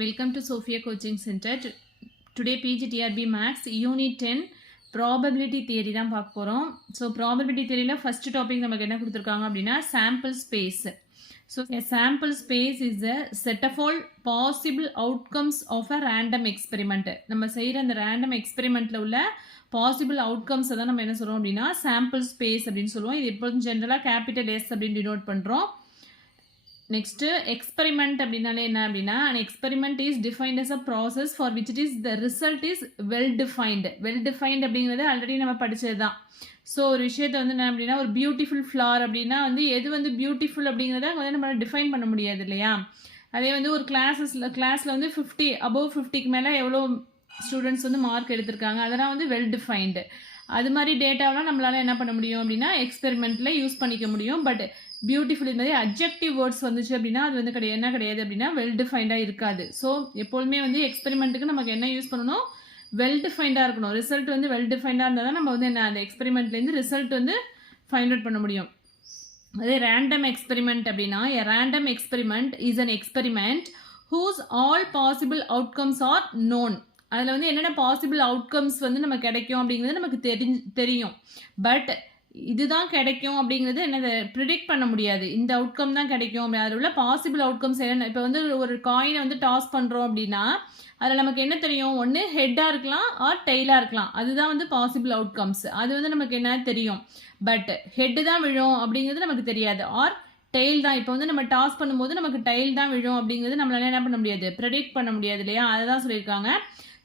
Welcome to Sophia Coaching Center. Today PGTRB Max Unit 10 Probability Theory தான் பார்க்க போகிறோம். So probability தியரியில் first topic நமக்கு என்ன கொடுத்துருக்காங்க அப்படின்னா sample space. So sample space is a set of all possible outcomes of a random experiment. நம்ம செய்கிற அந்த ரேண்டம் எக்ஸ்பெரிமெண்ட்டில் உள்ள பாசிபிள் அவுட்கம்ஸை தான் நம்ம என்ன சொல்கிறோம் அப்படின்னா சாம்பிள் ஸ்பேஸ் அப்படின்னு சொல்லுவோம். இது எப்போதும் ஜென்ரலாக கேபிட்டல் எஸ் அப்படின்னு டினோட் பண்ணுறோம். நெக்ஸ்ட்டு எக்ஸ்பெரிமெண்ட் அப்படின்னாலே என்ன அப்படின்னா an experiment is defined as a process for which it is the result is well defined அப்படிங்கிறது ஆல்ரெடி நம்ம படித்தது தான். ஸோ ஒரு விஷயத்தை வந்து என்ன அப்படின்னா ஒரு பியூட்டிஃபுல் ஃப்ளார் அப்படின்னா வந்து எது வந்து பியூட்டிஃபுல் அப்படிங்கிறத வந்து நம்மளால் டிஃபைன் பண்ண முடியாது இல்லையா. அதே வந்து ஒரு கிளாஸில் வந்து 50 above 50க்கு மேலே எவ்வளோ ஸ்டூடெண்ட்ஸ் வந்து மார்க் எடுத்திருக்காங்க அதெல்லாம் வந்து வெல் டிஃபைன்டு. அது மாதிரி டேட்டாவெலாம் நம்மளால் என்ன பண்ண முடியும் அப்படின்னா எக்ஸ்பெரிமெண்ட்டில் யூஸ் பண்ணிக்க முடியும். பட் பியூட்டிஃபுல் இந்த மாதிரி அப்ஜெக்டிவ் வேர்ட்ஸ் வந்துச்சு அப்படின்னா அது வந்து கிடையாது அப்படின்னா வெல் டிஃபைண்டாக இருக்காது. ஸோ எப்போதுமே வந்து எக்ஸ்பெரிமெண்ட்டுக்கு நமக்கு என்ன யூஸ் பண்ணணும், வெல் டிஃபைண்டாக இருக்கணும். ரிசல்ட் வந்து வெல் டிஃபைண்டாக இருந்தால் தான் நம்ம வந்து என்ன அந்த எக்ஸ்பெரிமெண்ட்லேருந்து ரிசல்ட் வந்து ஃபைண்ட் அவுட் பண்ண முடியும். அதே ரேண்டம் எக்ஸ்பெரிமெண்ட் அப்படின்னா a random experiment is an experiment whose all possible outcomes are known. அதில் வந்து என்னென்ன பாசிபிள் அவுட்கம்ஸ் வந்து நம்ம கிடைக்கும் அப்படிங்கிறது நமக்கு தெரியும். பட் இதுதான் கிடைக்கும் அப்படிங்கிறது என்னது ப்ரிடிக்ட் பண்ண முடியாது. இந்த அவுட்கம் தான் கிடைக்கும் அப்படி அதில் உள்ள பாசிபிள் அவுட்கம்ஸ் என்னென்ன. இப்போ வந்து ஒரு காயினை வந்து டாஸ் பண்ணுறோம் அப்படின்னா அதில் நமக்கு என்ன தெரியும், ஒன்று ஹெட்டாக இருக்கலாம் ஆர் டெய்லாக இருக்கலாம். அதுதான் வந்து பாசிபிள் அவுட்கம்ஸ். அது வந்து நமக்கு என்ன தெரியும். பட் ஹெட்டு தான் விழும் அப்படிங்கிறது நமக்கு தெரியாது. ஆர் டெய்ல் தான். இப்போ வந்து நம்ம டாஸ் பண்ணும்போது நமக்கு டெய்ல் தான் விழும் அப்படிங்கிறது நம்மளால என்ன பண்ண முடியாது, ப்ரெடிக்ட் பண்ண முடியாது இல்லையா. அதை தான் சொல்லியிருக்காங்க.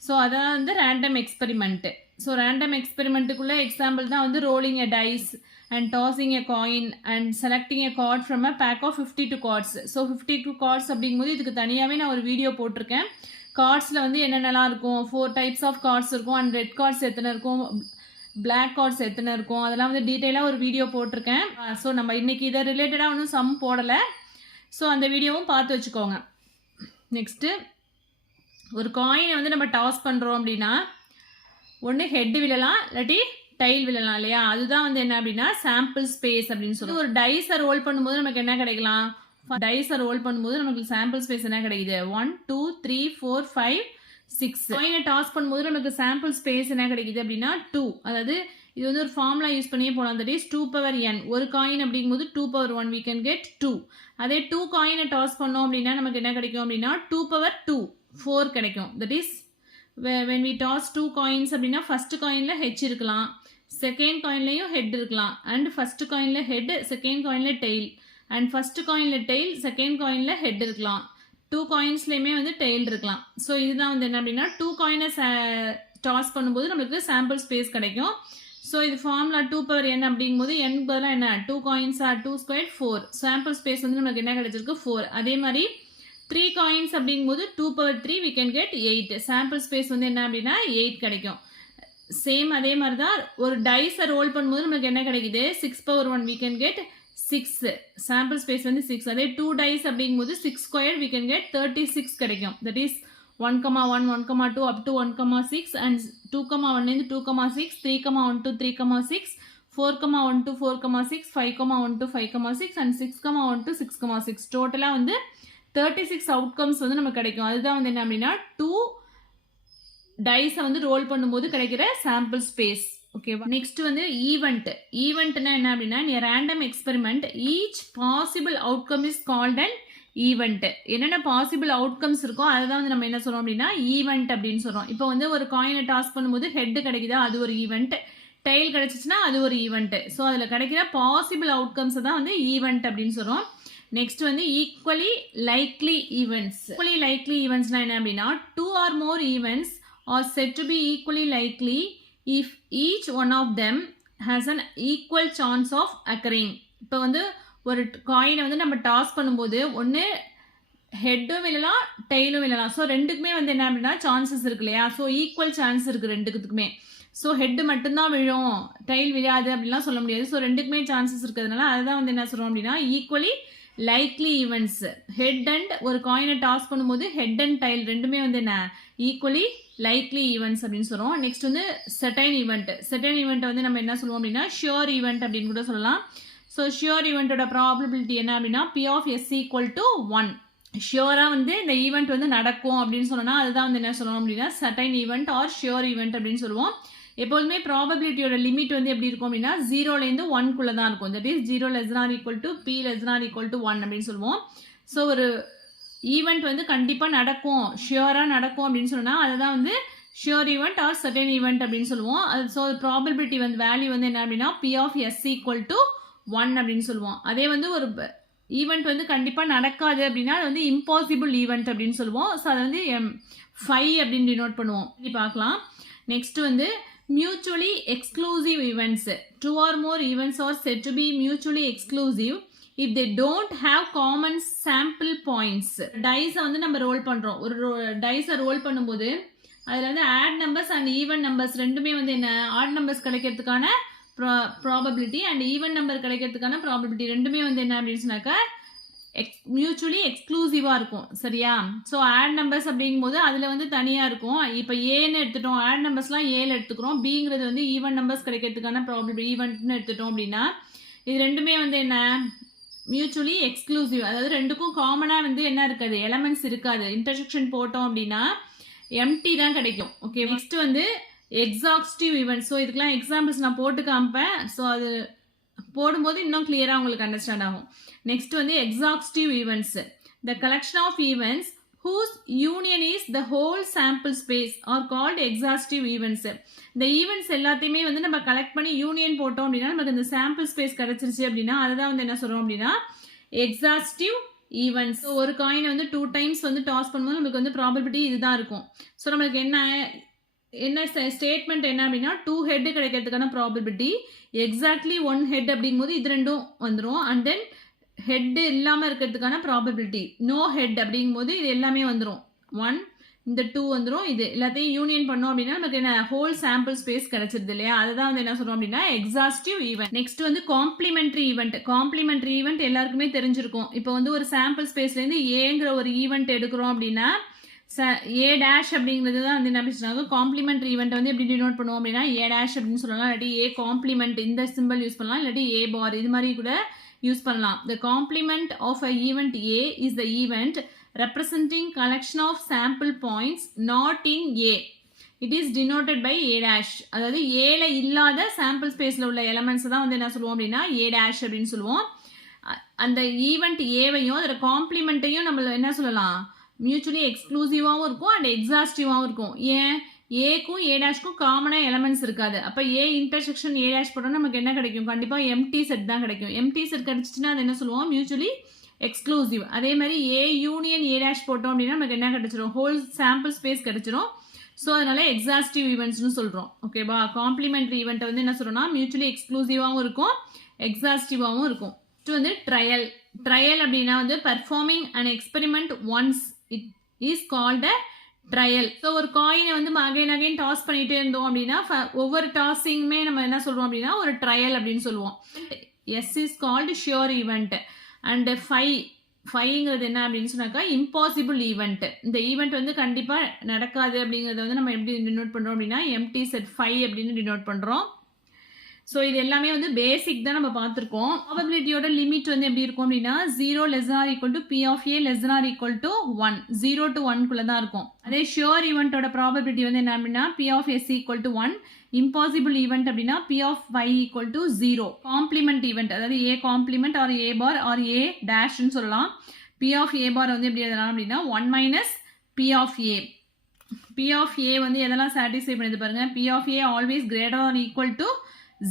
ஸோ அதான் வந்து ரேண்டம் எக்ஸ்பெரிமெண்ட்டு. ஸோ ரேண்டம் எக்ஸ்பெரிமெண்ட்டுக்குள்ளே எக்ஸாம்பிள் தான் வந்து rolling a dice and tossing a coin and selecting a card from a pack of 52 cards. So 52 cards அப்படிங்கும்போது இதுக்கு தனியாகவே நான் ஒரு வீடியோ போட்டிருக்கேன். கார்ட்ஸில் வந்து என்னென்னலாம் இருக்கும், 4 டைப்ஸ் ஆஃப் கார்ட்ஸ் இருக்கும் அண்ட் ரெட் கார்ட்ஸ் எத்தனை இருக்கும், பிளாக் கார்ட்ஸ் எத்தனை இருக்கும், அதெல்லாம் வந்து டீட்டெயிலாக ஒரு வீடியோ போட்டிருக்கேன். ஸோ நம்ம இன்றைக்கி இதை ரிலேட்டடாக ஒன்றும் சம் போடலை. ஸோ அந்த வீடியோவும் பார்த்து வச்சுக்கோங்க. நெக்ஸ்ட்டு ஒரு காயினை வந்து நம்ம டாஸ் பண்ணுறோம் அப்படின்னா ஒன்று ஹெட் விழலாம் இல்லாட்டி டைல் விழலாம் இல்லையா. அதுதான் வந்து என்ன அப்படின்னா சாம்பிள் ஸ்பேஸ் அப்படின்னு சொல்லி ஒரு டைஸை ரோல் பண்ணும்போது நமக்கு என்ன கிடைக்கலாம், டைஸை ரோல் பண்ணும்போது நமக்கு சாம்பிள் ஸ்பேஸ் என்ன கிடைக்குது, 1 2 3 4 5 6. காயினை டாஸ் பண்ணும்போது நமக்கு சாம்பிள் ஸ்பேஸ் என்ன கிடைக்குது அப்படின்னா 2. அதாவது இது வந்து ஒரு ஃபார்முலா யூஸ் பண்ணியே போகலாம். That is 2 power n. ஒரு காயின் அப்படிங்கும்போது 2 power 1 we can get 2. அதே 2 காயினை டாஸ் பண்ணோம் அப்படின்னா நமக்கு என்ன கிடைக்கும் அப்படின்னா 2 power 2 4 கிடைக்கும். That is when we toss 2 coins அப்படின்னா ஃபர்ஸ்ட் காயினில் ஹெச் இருக்கலாம், செகண்ட் காயின்லையும் ஹெட் இருக்கலாம், அண்ட் ஃபர்ஸ்ட் காயினில் ஹெட் செகண்ட் காயினில் டெய்ல், அண்ட் ஃபர்ஸ்ட் காயினில் டெய்ல் செகண்ட் காயினில் ஹெட் இருக்கலாம், 2 காயின்ஸ்லேயுமே வந்து டெய்ல் இருக்கலாம். ஸோ இதுதான் வந்து என்ன அப்படின்னா 2 காயினை டாஸ் பண்ணும்போது நம்மளுக்கு சாம்பிள் ஸ்பேஸ் கிடைக்கும். ஸோ இது ஃபார்முலா 2 power n அப்படிங்கும்போது n பதிலாக என்ன 2 coins are 2 squared 4. Sample space வந்து நமக்கு என்ன கிடைச்சிருக்கு 4. அதே மாதிரி 3 coins அப்படிங்கும்போது 2 power 3 we can get 8. Sample space வந்து என்ன அப்படின்னா 8 கிடைக்கும். சேம் அதே மாதிரி தான் ஒரு டைஸை ரோல் பண்ணும்போது நமக்கு என்ன கிடைக்குது 6 power 1 we can get 6. Sample space வந்து 6. அதே 2 டைஸ் அப்படிங்கும்போது 6 squared we can get 36 கிடைக்கும். That is 1,1 1,2 up to 1,6 and 2,1 2,6 3,1 to 3,6 4,1 to 4,6 5,1 to 5,6 and 6,1 to 6,6. டோட்டலாக வந்து 36 அவுட்கம்ஸ் வந்து நமக்கு கிடைக்கும். அதுதான் வந்து என்ன அப்படின்னா 2 டைஸை வந்து ரோல் பண்ணும்போது கிடைக்கிற சாம்பிள் ஸ்பேஸ். ஓகேவா. நெக்ஸ்ட் வந்து ஈவெண்ட்னா என்ன அப்படின்னா random experiment each possible outcome is called and event. என்னென்ன பாசிபிள் அவுட்கம்ஸ் இருக்கோ அதை தான் வந்து நம்ம என்ன சொல்றோம் அப்படின்னா ஈவெண்ட் அப்படின்னு சொல்றோம். இப்போ வந்து ஒரு காயினை டாஸ் பண்ணும்போது ஹெட் கிடைக்குதா அது ஒரு ஈவெண்ட், டெய்ல் கிடைச்சிச்சுன்னா அது ஒரு ஈவெண்ட். ஸோ அதில் கிடைக்கிற பாசிபிள் அவுட்கம்ஸை தான் வந்து ஈவெண்ட் அப்படின்னு சொல்றோம். நெக்ஸ்ட் வந்து equally likely events. Equally likely ஈவெண்ட்ஸ்னா என்ன அப்படின்னா 2 or more events are said to be equally likely if each one of them has an equal chance of occurring. இப்போ வந்து ஒரு காயினை வந்து நம்ம டாஸ் பண்ணும்போது ஒன்று ஹெட்டும் விழலாம் டெய்லும் விழலாம். ஸோ ரெண்டுக்குமே வந்து என்ன அப்படின்னா சான்சஸ் இருக்கு இல்லையா. ஸோ ஈக்குவல் சான்ஸ் இருக்குது ரெண்டுக்குமே. ஸோ ஹெட்டு மட்டும்தான் விழும் டெய்ல் விழாது அப்படின்லாம் சொல்ல முடியாது. ஸோ ரெண்டுக்குமே சான்சஸ் இருக்கிறதுனால அதுதான் வந்து என்ன சொல்கிறோம் அப்படின்னா equally likely events. Head and ஒரு காயினை டாஸ் பண்ணும்போது ஹெட் அண்ட் டைல் ரெண்டுமே வந்து என்ன ஈக்குவலி லைக்லி ஈவெண்ட்ஸ் அப்படின்னு சொல்கிறோம். நெக்ஸ்ட் வந்து செட்டைன் ஈவெண்ட் வந்து நம்ம என்ன சொல்லுவோம் அப்படின்னா ஷியோர் ஈவெண்ட் அப்படின்னு கூட சொல்லலாம். ஸோ ஷியோர் ஈவெண்ட்டோட ப்ராபபிலிட்டி என்ன அப்படின்னா P of S equal to 1. ஷியோராக வந்து இந்த ஈவெண்ட் வந்து நடக்கும் அப்படின்னு சொன்னோம்னா அதுதான் வந்து என்ன சொல்லுவோம் அப்படின்னா certain event or sure event அப்படின்னு சொல்லுவோம். எப்போதுமே ப்ராபபிலிட்டியோட லிமிட் வந்து எப்படி இருக்கும் அப்படின்னா 0லேருந்து 1 தான் இருக்கும். That is 0 less than or equal to p less than or equal to 1 அப்படின்னு சொல்லுவோம். ஸோ ஒரு ஈவெண்ட் வந்து கண்டிப்பாக நடக்கும், ஷியோராக நடக்கும் அப்படின்னு சொன்னால் அதுதான் வந்து sure event or certain event அப்படின்னு சொல்லுவோம். அது ஸோ ப்ராபபிலிட்டி வந்து வேல்யூ வந்து என்ன அப்படின்னா p of s equal to 1 அப்படின்னு சொல்லுவோம். அதே வந்து ஒரு ஈவெண்ட் வந்து கண்டிப்பாக நடக்காது அப்படின்னா அது வந்து இம்பாசிபிள் ஈவெண்ட் அப்படின்னு சொல்லுவோம். ஸோ அதை வந்து 5 அப்படின்னு டினோட் பண்ணுவோம். இது பார்க்கலாம். நெக்ஸ்ட் வந்து mutually exclusive events. 2 or more events are said to be mutually exclusive if they don't have common sample points. டைஸை வந்து நம்ம ரோல் பண்ணுறோம். ஒரு டைஸை ரோல் பண்ணும்போது அதில் வந்து odd numbers and even numbers ரெண்டுமே வந்து என்ன ஆட் நம்பர்ஸ் கிடைக்கிறதுக்கான ப்ராபபிலிட்டி அண்ட் ஈவன் நம்பர் கிடைக்கிறதுக்கான ப்ராபபிலிட்டி ரெண்டுமே வந்து என்ன அப்படின்னு சொன்னாக்கா மியூச்சுவலி எக்ஸ்க்ளூசிவாக இருக்கும். சரியா? ஸோ ஆட் நம்பர்ஸ் அப்படிங்கும்போது அதில் வந்து தனியாக இருக்கும். இப்போ ஏன்னு எடுத்துட்டோம், ஆட் நம்பர்ஸ்லாம் ஏல எடுத்துக்கிறோம். பிங்கிறது வந்து ஈவன் நம்பர்ஸ் கிடைக்கிறதுக்கான ப்ராபபிலிட்டி ஈவெண்ட்னு எடுத்துட்டோம் அப்படின்னா இது ரெண்டுமே வந்து என்ன மியூச்சுவலி எக்ஸ்க்ளூசிவ். அதாவது ரெண்டுக்கும் காமனாக வந்து என்ன இருக்காது, எலமெண்ட்ஸ் இருக்காது. இன்டர்செக்ஷன் போட்டோம் அப்படின்னா எம்டி தான் கிடைக்கும். ஓகே, நெக்ஸ்ட் வந்து எக்ஸாக்ஸ்டிவ் ஈவெண்ட். ஸோ இதுக்கெல்லாம் எக்ஸாம்பிள்ஸ் நான் போட்டு காமிப்பேன். ஸோ அது போடும்போது இன்னும் கிளியராக உங்களுக்கு அண்டர்ஸ்டாண்ட் ஆகும். நெக்ஸ்ட் வந்து exhaustive events. The collection of events whose union is the whole sample space are called exhaustive events. இந்த ஈவெண்ட்ஸ் எல்லாத்தையுமே வந்து நம்ம கலெக்ட் பண்ணி யூனியன் போட்டோம் அப்படின்னா நமக்கு இந்த சாம்பிள் ஸ்பேஸ் கிடைச்சிருச்சு அப்படின்னா அதுதான் வந்து என்ன சொல்றோம் அப்படின்னா எக்ஸாஸ்டிவ் ஈவெண்ட்ஸ். ஒரு காயினை வந்து 2 times வந்து டாஸ் பண்ணும்போது நமக்கு வந்து ப்ராபபிலிட்டி இதுதான் இருக்கும். ஸோ நம்மளுக்கு என்ன ஸ்டேட்மெண்ட் என்ன அப்படின்னா 2 head கிடைக்கிறதுக்கான ப்ராபபிலிட்டி, எக்ஸாக்ட்லி 1 head அப்படிங்கும்போது இது ரெண்டும் வந்துடும். அண்ட் தென் ஹெட் இல்லாமல் இருக்கிறதுக்கான ப்ராபபிலிட்டி, நோ ஹெட் அப்படிங்கும்போது இது எல்லாமே வந்துடும். 1 இந்த 2 வந்துடும். இது எல்லாத்தையும் யூனியன் பண்ணோம் அப்படின்னா நமக்கு என்ன ஹோல் சாம்பிள் ஸ்பேஸ் கிடைச்சிருது இல்லையா? அதுதான் வந்து என்ன சொல்றோம் அப்படின்னா எக்ஸாஸ்டிவ் ஈவெண்ட். நெக்ஸ்ட் வந்து காம்ப்ளிமெண்ட்ரி ஈவெண்ட். காம்ப்ளிமெண்ட்ரி ஈவெண்ட் எல்லாருக்குமே தெரிஞ்சிருக்கும். இப்போ வந்து ஒரு சாம்பிள் ஸ்பேஸ்லேருந்து ஏங்கிற ஒரு ஈவெண்ட் எடுக்கிறோம் அப்படின்னா ஏ டேஷ் அப்படிங்கிறது தான் வந்து என்ன பேசுறாங்க காம்ப்ளிமெண்ட்ரி ஈவெண்ட் வந்து எப்படி டினோட் பண்ணுவோம் அப்படின்னா ஏ டேஷ் அப்படின்னு சொல்லலாம், இல்லாட்டி ஏ காம்ப்ளிமெண்ட் இந்த சிம்பிள் யூஸ் பண்ணலாம், இல்லாட்டி ஏ பார் இது மாதிரி கூட யூஸ் பண்ணலாம். The complement of a event A is the event representing collection of sample points not in A. It is denoted by A dash. அதாவது ஏல இல்லாத சாம்பிள் ஸ்பேஸில் உள்ள எலமெண்ட்ஸ் தான் வந்து என்ன சொல்லுவோம் அப்படின்னா ஏ டேஷ் அப்படின்னு சொல்லுவோம். அந்த ஈவெண்ட் ஏவையும் அதோட காம்ப்ளிமெண்ட்டையும் நம்ம என்ன சொல்லலாம் மியூச்சுவலி எக்ஸ்க்ளூசிவாகவும் இருக்கும் அண்ட் எக்ஸாஸ்டிவாகவும் இருக்கும். ஏன் ஏக்கும் ஏ டேஷ்க்கும் காமனாக எலமெண்ட்ஸ் இருக்காது. அப்போ ஏ இன்டர்செக்ஷன் ஏ டேஷ் போட்டோம்னா நமக்கு என்ன கிடைக்கும், கண்டிப்பாக எம்டி செட் தான் கிடைக்கும். எம்டி செட் கிடைச்சிச்சுன்னா அது என்ன சொல்லுவோம் மியூச்சுவலி எக்ஸ்க்ளூசிவ். அதே மாதிரி ஏ யூனியன் ஏ டேஷ் போட்டோம் அப்படின்னா நமக்கு என்ன கிடைச்சிரும் ஹோல் சாம்பிள் ஸ்பேஸ் கிடைச்சிரும். ஸோ அதனால எக்ஸாஸ்டிவ் ஈவெண்ட்ஸ்னு சொல்கிறோம். ஓகேவா? காம்ப்ளிமெண்ட்ரி ஈவெண்ட்டை வந்து என்ன சொல்கிறோம்னா மியூச்சுவலி எக்ஸ்க்ளூசிவாகவும் இருக்கும் எக்ஸாஸ்டிவாகவும் இருக்கும். இது வந்து ட்ரையல். ட்ரையல் அப்படின்னா வந்து performing and experiment once it is called a trial. So ஒரு காயினை வந்து அகைன் அகைன் டாஸ் பண்ணிகிட்டே இருந்தோம் அப்படின்னா ஒவ்வொரு டாஸிங்குமே நம்ம என்ன சொல்கிறோம் அப்படின்னா ஒரு ட்ரையல் அப்படின்னு சொல்லுவோம். S is called sure event. And ஃபைங்கிறது என்ன அப்படின்னு சொன்னாக்கா இம்பாசிபிள் ஈவெண்ட். இந்த ஈவெண்ட் வந்து கண்டிப்பாக நடக்காது அப்படிங்கிறத வந்து நம்ம எப்படி டினோட் பண்ணுறோம் அப்படின்னா எம்டி செட் 5 அப்படின்னு டினோட் பண்ணுறோம். ஸோ இது எல்லாமே வந்து பேசிக் தான் நம்ம பார்த்துருக்கோம். ப்ராபபிலிட்டியோட லிமிட் வந்து எப்படி இருக்கும் அப்படின்னா 0 less than or equal to p of a less than or equal to 1. 0 to 1 தான் இருக்கும். அதே ஷியோர் ஈவெண்ட்டோட ப்ராபபிலிட்டி வந்து என்ன அப்படின்னா p of s equal to 1. Impossible event அப்படின்னா p of y equal to 0. Complement event அதாவது a complement or a bar or a டேஷ்னு சொல்லலாம். p of a bar வந்து எப்படி எழுதலாம் அப்படின்னா 1 minus p of a. p of a வந்து எதெல்லாம் சாட்டிஸ்ஃபை பண்ணுது பாருங்க. p of a always greater or equal to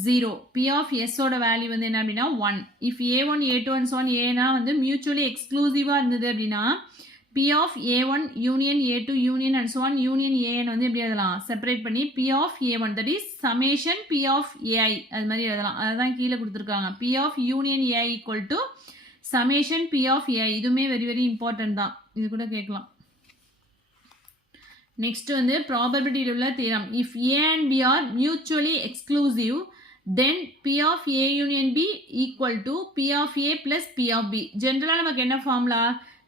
0. P of S ஓட வேல்யூ வந்து என்ன அப்படின்னா 1. If A1, A2 and so on Aனா வந்து மியூச்சுவலி எக்ஸ்க்ளூசிவாக இருந்தது அப்படின்னா P of A1 union A2 union and so on union AN வந்து எப்படி எழுதலாம் செப்பரேட் பண்ணி P of A1 that is summation P of AI அது மாதிரி எழுதலாம். அதுதான் கீழே கொடுத்துருக்காங்க. P of union AI equal to summation P of AI. இதுவுமே வெரி வெரி இம்பார்ட்டன்ட் தான். இது கூட கேட்கலாம். நெக்ஸ்ட் வந்து ப்ராபபிலிட்டியில் உள்ள theorem. If A and B are mutually exclusive then P of A union B equal to P of A plus P of B. ஜென்ரலாக நமக்கு என்ன formula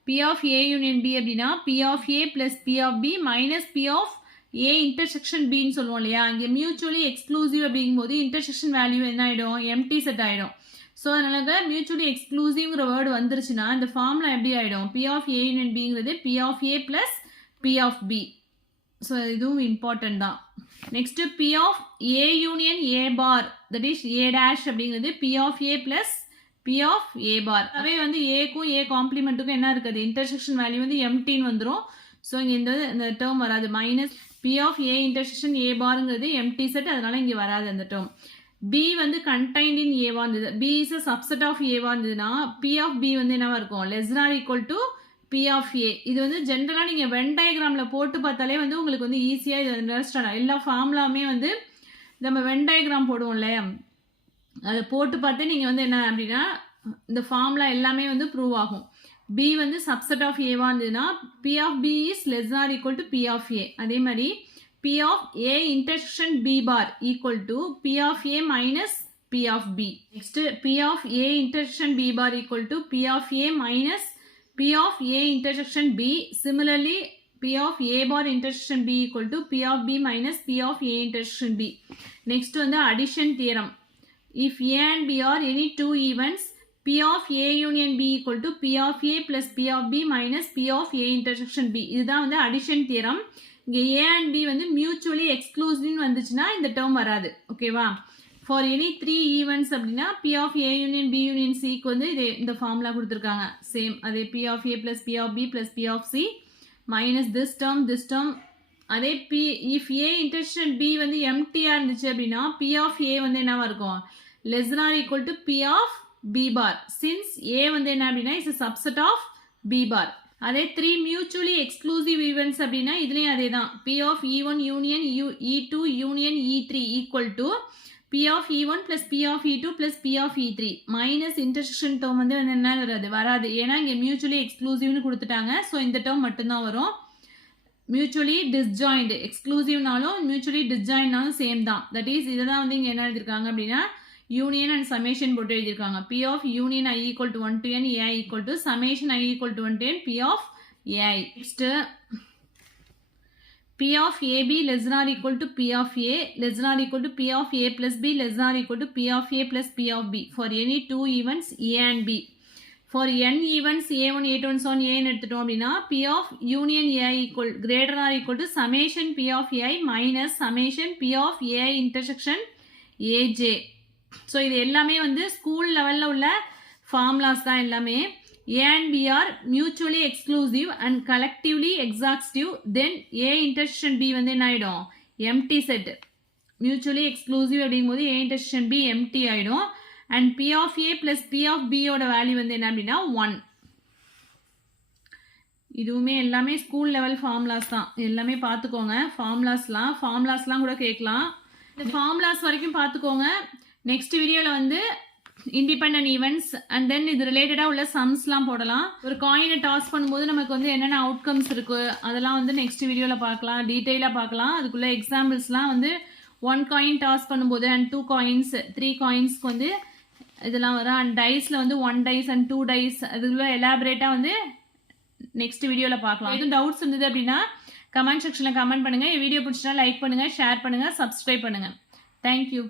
P of A union B அப்படின்னா P of A plus P of B minus P of A intersection Bன்னு சொல்லுவோம் இல்லையா? இங்கே mutually exclusive அப்படிங்கும்போது intersection value என்ன ஆகிடும் எம்டி செட் ஆகிடும். ஸோ அதனால மியூச்சுவலி எக்ஸ்க்ளூசிவ்ங்கிற வேர்டு வந்துருச்சுன்னா இந்த ஃபார்முலா எப்படி ஆகிடும்? பி ஆஃப் ஏ யூனியன் பிங்கிறது P of A plus P of B. So இதுவும் இம்பார்ட்டன்ட் தான். Next P of A union A bar that is A dash அப்படிங்கிறது P of A plus P of A bar. அவே வந்து ஏக்கும் ஏ காம்ப்ளிமெண்ட்டுக்கும் என்ன இருக்குது? Intersection value வந்து எம்டின்னு வந்துடும். ஸோ இங்கே இந்த டேர்ம் வராது. Minus P of A intersection A பார்ங்கிறது எம்டி செட், அதனால இங்கே வராது அந்த டேர்ம். பி வந்து கண்டைன்ட் இன் ஏவா இருந்தது, B is a subset of ஏவா இருந்ததுன்னா பி ஆஃப் பி வந்து என்னவா இருக்கும்? Less or equal to P of A. இது வந்து ஜென்ரலாக நீங்கள் வென் டயக்ராமில் போட்டு பார்த்தாலே வந்து உங்களுக்கு வந்து ஈஸியாக இது அண்டர்ஸ்டாண்ட். எல்லா ஃபார்முலாமே வந்து நம்ம வென் டயக்ராம் போடுவோம் இல்லையா, அதை போட்டு பார்த்து நீங்கள் வந்து என்ன அப்படின்னா இந்த ஃபார்முலா எல்லாமே வந்து ப்ரூவ் ஆகும். பி வந்து சப்செட் ஆஃப் ஏவா இருந்ததுன்னா P of B is less or equal to P of A. அதே மாதிரி P of A intersection B bar equal to P of A minus P of B. Next P of A intersection B bar equal to P of A minus P of A intersection B. Similarly, P of A bar intersection B equal to P of B minus P of A intersection B. Next one the addition theorem. If A and B are any two events, P of A union B equal to P of A plus P of B minus P of A intersection B. இதுதான் வந்து addition theorem. இங்கே A and B வந்து mutually exclusive வந்துச்சுன்னா இந்த term வராது. ஓகேவா? For any three events அப்படின்னா P of A union B union C க்கு வந்து இந்த ஃபார்முலா கொடுத்துருக்காங்க. சேம் அதே P of A plus P of B plus P of C minus this term. அதே if A intersection B வந்து எம்டியாக இருந்துச்சு அப்படின்னா P of A வந்து என்னவா இருக்கும்? less than or equal to P of B bar. Since A வந்து என்ன அப்படின்னா is a subset of B bar. அதே 3 mutually exclusive events அப்படின்னா இதுலேயும் அதே தான். P of E1 union E2 union E3 equal to P of E1 plus P of E2 plus P of E3 minus intersection term வந்து என்ன வராது. ஏன்னா இங்கே mutually exclusiveனு கொடுத்துட்டாங்க. ஸோ இந்த டேர்ம் மட்டும்தான் வரும். mutually disjoint exclusiveனாலும் mutually disjointனாலும் சேம் தான். தட் இஸ் இதை தான் வந்து இங்கே என்ன எழுதியிருக்காங்க அப்படின்னா யூனியன் அண்ட் சமேஷன் போட்டு எழுதியிருக்காங்க. P of union I equal to 1 to n AI equal to summation I equal to 1 to n P of AI. Next P of AB less than or equal to P of A less than or equal to P of A plus B less than or equal to P of A plus P of B for any two events A and B. For n events A1 A2 and so on A எடுத்துட்டோம் அப்படின்னா P of union AI equal greater than or equal to summation P of AI minus summation P of AI intersection AJ. So இது எல்லாமே வந்து school லெவலில் உள்ள formulas தான் எல்லாமே. A and B are mutually exclusive and collectively exhaustive. Then A intersection B வந்து என்ன ஆகிடும்? empty set. mutually exclusive அப்படிங்கும்போது A intersection B empty ஆகிடும். and P of A plus P of B ஓட வேல்யூ வந்து என்ன அப்படின்னா 1. இதுவுமே எல்லாமே ஸ்கூல் லெவல் ஃபார்முலாஸ் தான். எல்லாமே பார்த்துக்கோங்க. ஃபார்முலாஸ்லாம் கூட கேட்கலாம். இந்த ஃபார்முலாஸ் வரைக்கும் பார்த்துக்கோங்க. நெக்ஸ்ட் வீடியோவில் வந்து இண்டிபெண்டன்ட் ஈவெண்ட்ஸ் அண்ட் தென் இது ரிலேட்டடாக உள்ள சம்ஸ்லாம் போடலாம். ஒரு காயினை டாஸ் பண்ணும்போது நமக்கு வந்து என்னென்ன அவுட்கம்ஸ் இருக்குது அதெல்லாம் வந்து நெக்ஸ்ட் வீடியோவில் பார்க்கலாம், டீட்டெயிலாக பார்க்கலாம். அதுக்குள்ள எக்ஸாம்பிள்ஸ்லாம் வந்து 1 காயின் டாஸ் பண்ணும்போது அண்ட் 2 காயின்ஸ் 3 காயின்ஸ்க்கு வந்து இதெல்லாம் வரும். அண்ட் டைஸில் வந்து 1 டைஸ் அண்ட் 2 டைஸ் அதுக்குள்ள எலாபரேட்டாக வந்து நெக்ஸ்ட் வீடியோவில் பார்க்கலாம். எதுவும் டவுட்ஸ் இருந்தது அப்படின்னா கமெண்ட் செக்ஷனில் கமெண்ட் பண்ணுங்கள். வீடியோ பிடிச்சினா லைக் பண்ணுங்கள், ஷேர் பண்ணுங்கள், சப்ஸ்கிரைப் பண்ணுங்கள். தேங்க்யூ.